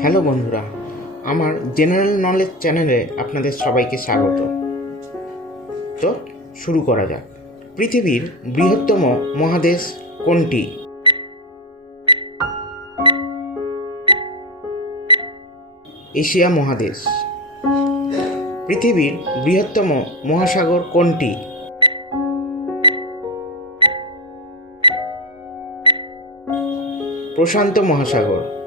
Hello বন্ধুরা, আমার general knowledge চ্যানেলে আপনাদের সবাইকে স্বাগত। তো শুরু করা যাক। পৃথিবীর বৃহত্তম মহাদেশ কোনটি? এশিয়া মহাদেশ। পৃথিবীর বৃহত্তম মহাসাগর কোনটি? প্রশান্ত মহাসাগর।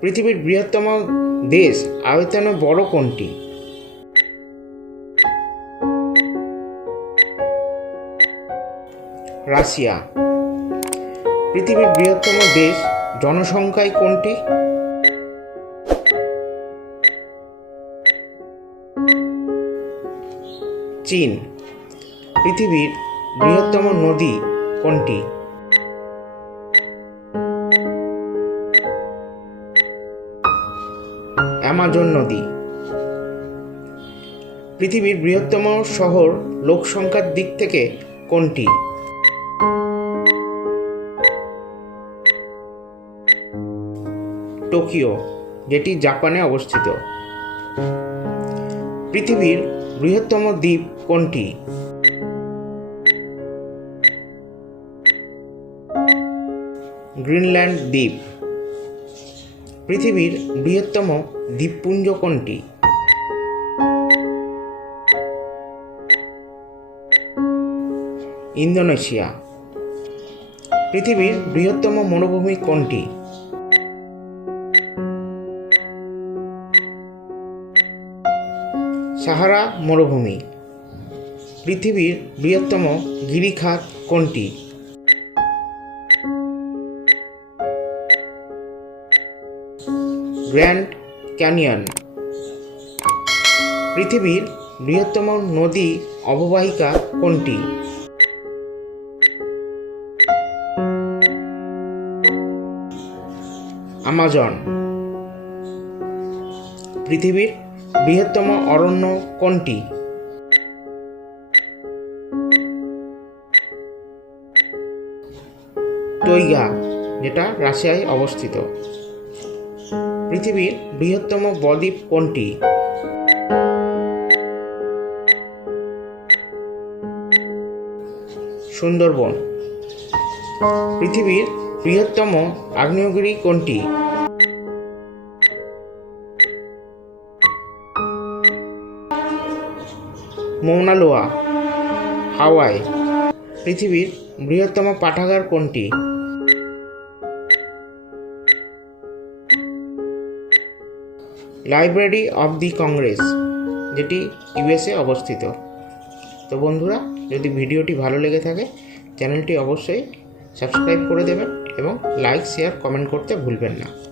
পৃথিবীর বৃহত্তম দেশ আয়তনে বড় কোনটি? রাশিয়া। পৃথিবীর বৃহত্তম দেশ, জনসংখ্যায় কোনটি? চীন। পৃথিবীর বৃহত্তম নদী কোনটি? অ্যামাজন নদী পৃথিবীর বৃহত্তম শহর লোকসংখ্যার দিক থেকে কোনটি? টোকিও, যেটি জাপানে অবস্থিত। পৃথিবীর বৃহত্তম দ্বীপ কোনটি? গ্রিনল্যান্ড দ্বীপ। পৃথিবীর বৃহত্তম দ্বীপপুঞ্জ কোনটি? ইন্দোনেশিয়া। পৃথিবীর বৃহত্তম মরুভূমি কোনটি? সাহারা মরুভূমি। পৃথিবীর বৃহত্তম গিরিখাত কোনটি? Grand canyon. পৃথিবীর বৃহত্তম নদী অববাহিকা কোনটি? আমাজন। পৃথিবীর বৃহত্তম অরণ্য কোনটি? টৈগা, যেটা রাশিয়ায় অবস্থিত। পৃথিবীর বৃহত্তম বদ্বীপ কোনটি? সুন্দরবন। পৃথিবীর বৃহত্তম আগ্নেয়গিরি কোনটি? মৌনালোয়া হাওয়াই। পৃথিবীর বৃহত্তম পাঠাগার কোনটি? লাইব্রেরি অফ দি কংগ্রেস যেটি ইউএসএ অবস্থিত। তো বন্ধুরা, যদি ভিডিওটি ভালো লেগে থাকে, চ্যানেলটি অবশ্যই সাবস্ক্রাইব করে দেবেন এবং লাইক, শেয়ার, কমেন্ট করতে ভুলবেন না।